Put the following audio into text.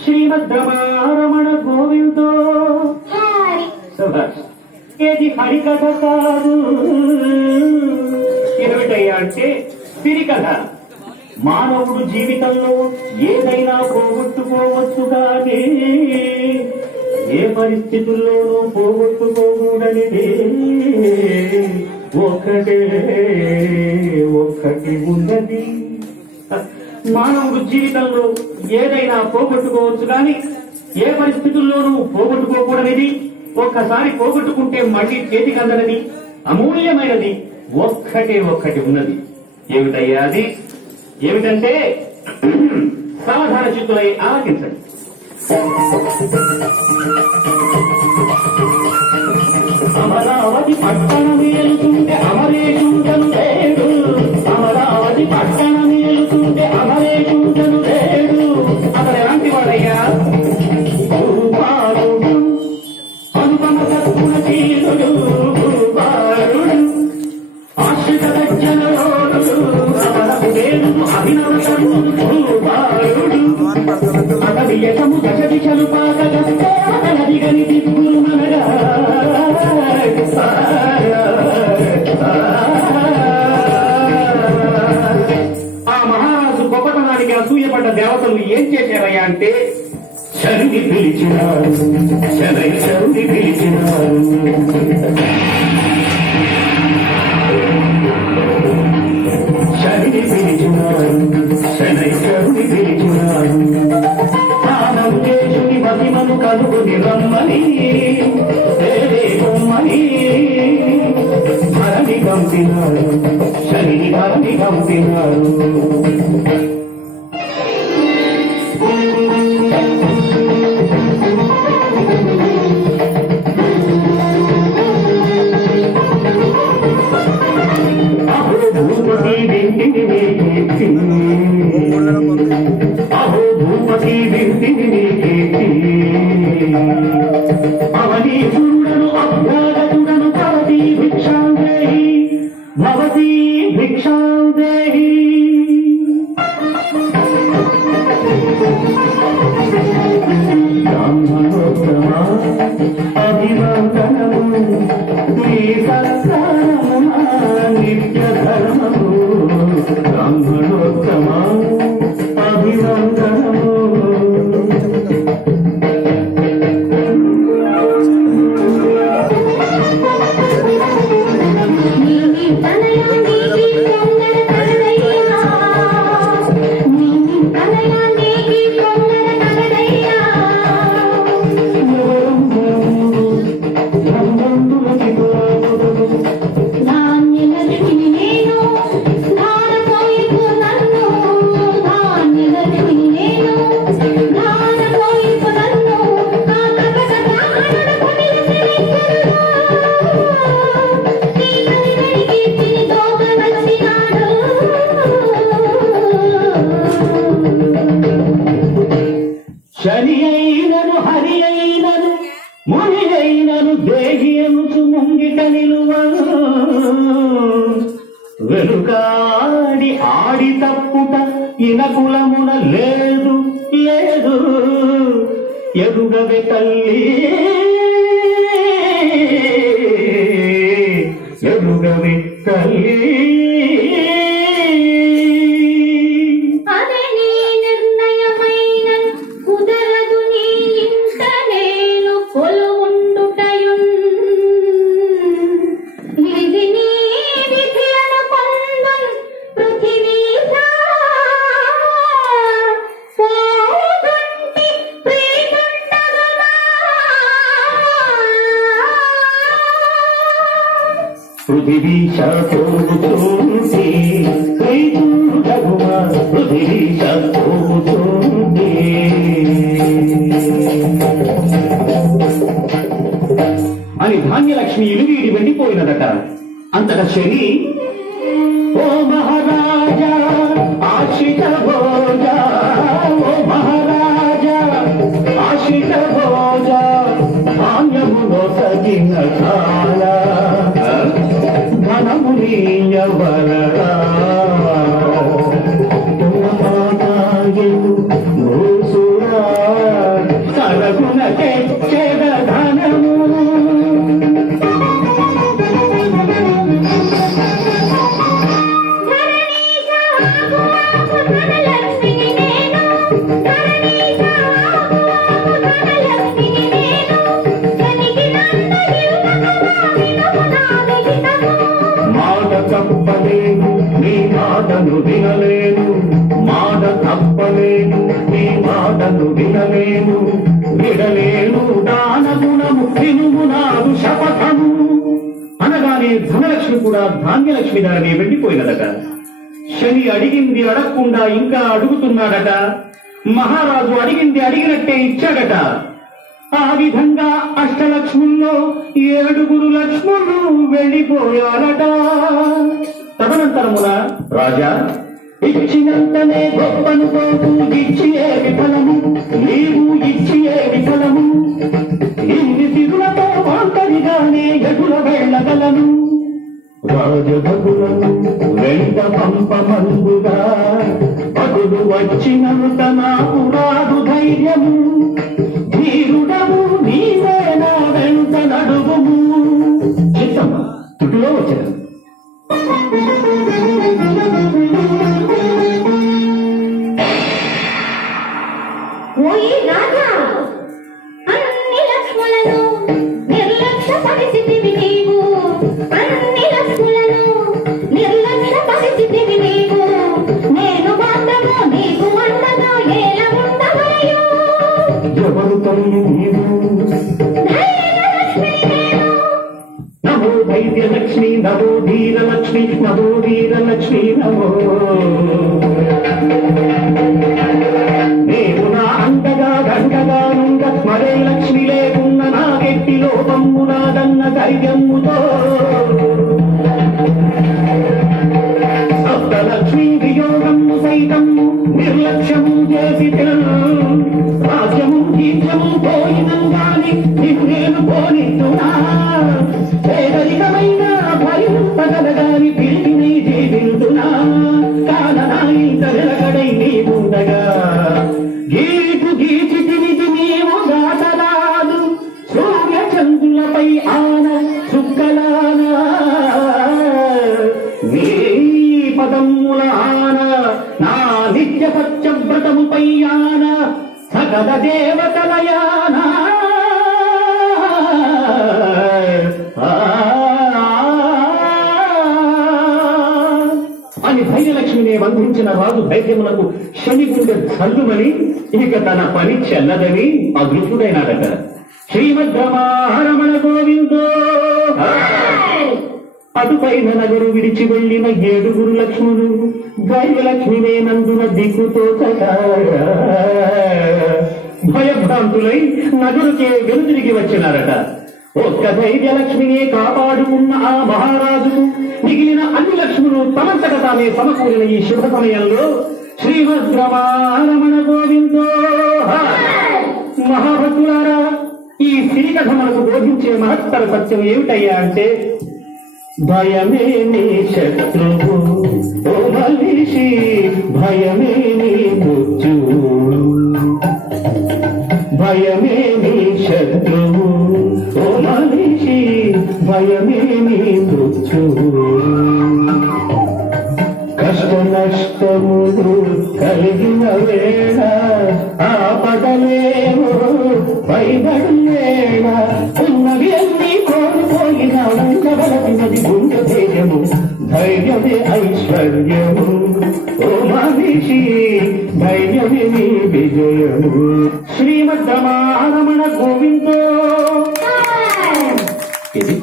శ్రీమద్రమణ గోవిందో ఏది హరికథ కాదు. ఏమిటయ్యా అంటే సిరికథ. మానవుడు జీవితంలో ఏదైనా పోగొట్టుకోవచ్చు కానీ ఏ పరిస్థితుల్లోనూ పోగొట్టుకోకూడనిది ఒక్కటి ఉన్నది. మానవుడు జీవితంలో ఏదైనా పోగొట్టుకోవచ్చు కానీ ఏ పరిస్థితుల్లోనూ పోగొట్టుకోకూడనిది, ఒక్కసారి పోగొట్టుకుంటే మళ్ళీ చేతికి అందనది అమూల్యమైనది ఒక్కటి ఉన్నది. ఏమిటయ్యా అది? ఏమిటంటే సావధాన చిత్తులై ఆలకించండి. అమరావతి పట్టణం ఏలుతుంటే అమరేశుడను లేడు. అమరావతి పట్టణం ఏలుతుంటే అమరేశుడను లేడు. అతను ఎలాంటి వాడయ్యా? భూపాలుడు, అనుపమ సత్గుణ శీలుడు, భూపాలుడు, ఆశ్రిత దక్షిణోడు, అమరవేడు, అభినవ కరుడు, భూపాలుడు, అతని యశము దశ దిశలు పాకగస్తే అతనది గని దిక్కులు మనగా. ఆ మహారాజు గొప్పతనానికి అసూయపడ్డ దేవతలు ఏం చేశారయ్యా అంటే శరుని పిలిచినారు, శరుని పిలిచినారు. శరుని పిలిచినారు, శరుని పిలిచినారు. ఆనందేశుని మహిమను కలుగుని రమ్మని బొమ్మని ధరణి పంపినారు, శని ధరణి పంపినారు. అహో భూపతి వింటిని కీర్తి, అహో భూపతి వింటిని కీర్తి. అవనీసురుడను అభ్యాగతుడను భవతి భిక్షాం దేహి, భవతి భిక్షాం దేహి. బ్రాహ్మణోత్తమా అభివందనము నీ సత్కారమునా నిత్య ధర్మము. బ్రాహ్మణోత్తమా అభివందనము. శని అయినను హరి అయినను ముని అయినను దేహి అనుచు ముంగిట నిలువను. వెనుకాడి ఆడి తప్పుట ఇనకులమున లేదు లేదు. ఎరుగవే తల్లి, ఎరుగవే తల్లి. పృథివీ పోగుతోంది శ్రీచూడగుమా, పృథివీ పోగుతోంది. అని ధాన్యలక్ష్మి ఇలువీడి వెళ్ళిపోయినదట. అంతట శని, ఓ మహారాజా ఆశ్రిత భోజ, ఓ మహారాజా ఆశ్రిత భోజ, ధాన్యములో తగిన కాల ధనమునీయవలరా. కూడా ధాన్యలక్ష్మి ధరనే వెళ్లిపోయినదట. శని అడిగింది అడగకుండా ఇంకా అడుగుతున్నాడట. మహారాజు అడిగింది అడిగినట్టే ఇచ్చాడట. ఆ విధంగా అష్టలక్ష్ముల్లో 7 లక్ష్ములు వెళ్లిపోయారట. తదనంతరమున రాజా, ఇచ్చినంతనే గొప్పనుకోకు, ఇచ్చి ఏ విఫలము, నీవు ఇచ్చి ఏ విఫలము, ఇన్ని సిరులతో ఒంటరిగానే ఎదుర వెళ్ళగలను. రాజభగులను వెంట పంపమందుగా అదుడు వచ్చినంత నాకు రాదు ధైర్యము, ధీరుడము నీవే నా వెంట నడుగుము. చిత్తమ్మ చుట్టులో వచ్చారు. ఓయే రాజా, అన్ని లక్ష్ములను నిర్లక్ష్య పరిస్థితివి నీవు, అన్ని లక్ష్ములను నిర్లక్ష్య పరిస్థితివి నీవు. నేను మాత్రము నీకు అండగా ఎలా ఉండవలయు? ఎవరు తల్లి నీవు? ధైర్యలక్ష్మి నేను. నమో ధైర్యలక్ష్మి, నమో ధీరలక్ష్మి, నమో వీరలక్ష్మి, నమో. నేను నా అండగా దండగా నుండ మరే లక్ష్మి లేకున్న నా గట్టి లోపమ్ము నాదన్న ధైర్యముతో సప్తలక్ష్మి వియోగము సైతము నిర్లక్ష్యము చేసి రాజ్యము గీత్యము పోయినంగాని నేను పోనిస్తున్నా. పేదరికమైన భరింపగలగాని పిలిని జీవిస్తున్నా. కాలనా ఇంత వెలకడై నీవుండగా గీటు గీచి తిరిగి నీవు దాటరాదు. సూర్య చంద్రులపై ఆన చుక్కలాన నీ పదముల ఆన, నా నిత్య సత్యవ్రతముపై ఆన, సకల దేవతలయాన. అని ధైర్యలక్ష్మిని బంధించిన రాజు ధైర్యములకు శని గుండె చల్లుమని ఇక తన పని చెల్లదని అదృష్టుడైనాడట. శ్రీమద్ రమణ గోవిందో. అటుపైన నగరు విడిచి వెళ్లిన 7 లక్ష్ములు ధైర్యలక్ష్మినే నందున దిక్కుతోచక భయభ్రాంతులై నగరుకే వెనుదిరిగి వచ్చినారట. ఒక్క ధైర్యలక్ష్మినే కాపాడుకున్న ఆ మహారాజుకు మిగిలిన అన్ని లక్ష్ములు తమంతట తామే సమకూరిన ఈ శుభ సమయంలో శ్రీమద్ రమణ గోవిందో. మహాభక్తులారా, ఈ శ్రీకథ మనకు బోధించే మహత్తర సత్యం ఏమిటయ్యా అంటే, భయమే నీ శత్రువు ఓ మనిషి, భయమే నీ మృత్యువు, భయమే నీ శత్రువు ఓ మనిషి, భయమే నీ మృత్యువు. కష్ట నష్టములు కలిగిన వేళ ఆపదలేమో భయపడలేడ, ఉన్నవి అన్ని కోల్పోయిన ఉండవలసినది గుండె ధైర్యము, ధైర్యమే ఐశ్వర్యము ఓ మనిషి, ధైర్యమే నీ విజయము. శ్రీమద్ రమణ గోవిందో. ఇది